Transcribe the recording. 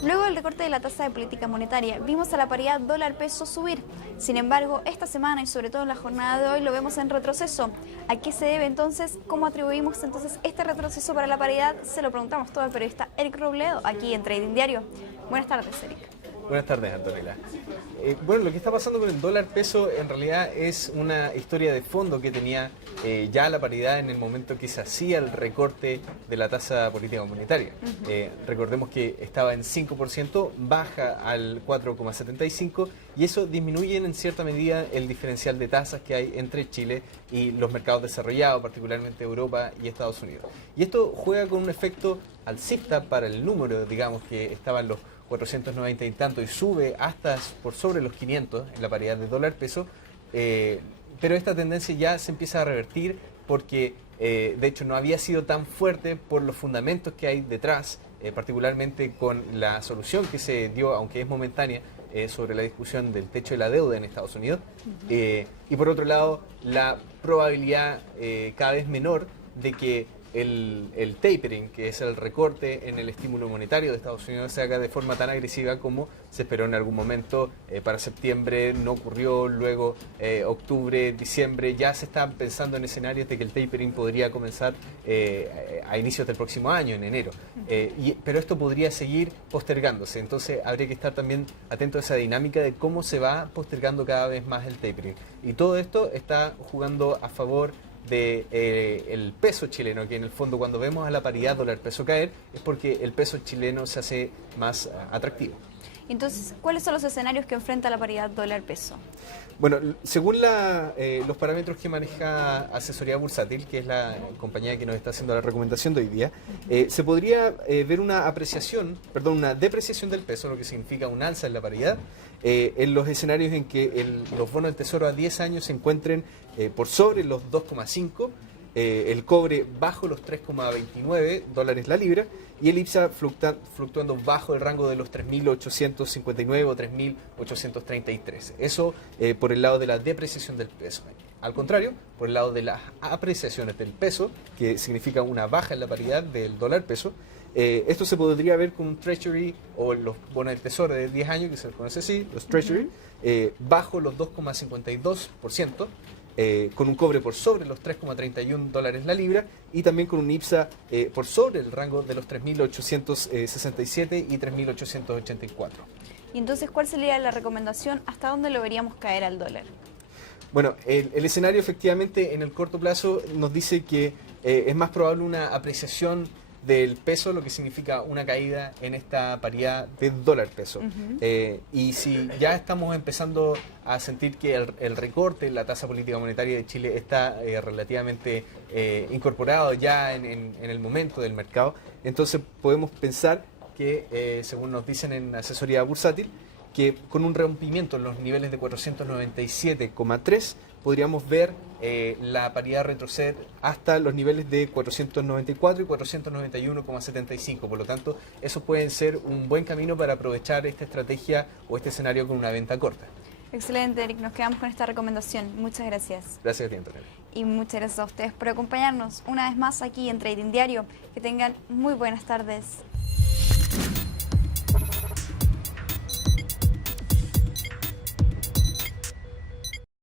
Luego del recorte de la tasa de política monetaria, vimos a la paridad dólar-peso subir. Sin embargo, esta semana y sobre todo en la jornada de hoy lo vemos en retroceso. ¿A qué se debe entonces? ¿Cómo atribuimos entonces este retroceso para la paridad? Se lo preguntamos todo al periodista Eric Robledo, aquí en Trading Diario. Buenas tardes, Eric. Buenas tardes, Antonella. Bueno, lo que está pasando con el dólar peso en realidad es una historia de fondo que tenía ya la paridad en el momento que se hacía el recorte de la tasa política monetaria. Recordemos que estaba en 5%, baja al 4,75% y eso disminuye en cierta medida el diferencial de tasas que hay entre Chile y los mercados desarrollados, particularmente Europa y Estados Unidos. Y esto juega con un efecto alcista para el número, digamos, que estaba en los 490 y tanto y sube hasta por sobre los 500 en la paridad de dólar-peso, pero esta tendencia ya se empieza a revertir porque de hecho no había sido tan fuerte por los fundamentos que hay detrás, particularmente con la solución que se dio, aunque es momentánea, sobre la discusión del techo de la deuda en Estados Unidos, y por otro lado la probabilidad cada vez menor de que el tapering, que es el recorte en el estímulo monetario de Estados Unidos, se haga de forma tan agresiva como se esperó en algún momento. Para septiembre no ocurrió, luego octubre, diciembre, ya se están pensando en escenarios de que el tapering podría comenzar a inicios del próximo año, en enero. Pero esto podría seguir postergándose, entonces habría que estar también atento a esa dinámica de cómo se va postergando cada vez más el tapering. Y todo esto está jugando a favor del peso chileno, que en el fondo cuando vemos a la paridad dólar-peso caer es porque el peso chileno se hace más atractivo. Entonces, ¿cuáles son los escenarios que enfrenta la paridad dólar-peso? Bueno, según los parámetros que maneja Asesoría Bursátil, que es la compañía que nos está haciendo la recomendación de hoy día, se podría ver una depreciación del peso, lo que significa un alza en la paridad, en los escenarios en que los bonos del Tesoro a 10 años se encuentren por sobre los 2,5, el cobre bajo los 3,29 dólares la libra y el IPSA fluctuando bajo el rango de los 3.859 o 3.833. Eso por el lado de la depreciación del peso. Al contrario, por el lado de las apreciaciones del peso, que significa una baja en la paridad del dólar peso, esto se podría ver con un Treasury o los bonos del Tesoro de 10 años, que se conoce así, los Treasury, bajo los 2,52%, con un cobre por sobre los 3,31 dólares la libra y también con un IPSA por sobre el rango de los 3.867 y 3.884. Y entonces, ¿cuál sería la recomendación? ¿Hasta dónde lo veríamos caer al dólar? Bueno, el escenario efectivamente en el corto plazo nos dice que es más probable una apreciación del peso, lo que significa una caída en esta paridad de dólar-peso. Y si ya estamos empezando a sentir que el recorte en la tasa política monetaria de Chile está relativamente incorporado ya en el momento del mercado, entonces podemos pensar que, según nos dicen en Asesoría Bursátil, que con un rompimiento en los niveles de 497,3 podríamos ver la paridad retroceder hasta los niveles de 494 y 491,75. Por lo tanto, eso puede ser un buen camino para aprovechar esta estrategia o este escenario con una venta corta. Excelente, Eric. Nos quedamos con esta recomendación. Muchas gracias. Gracias a ti, Antonella. Y muchas gracias a ustedes por acompañarnos una vez más aquí en Trading Diario. Que tengan muy buenas tardes.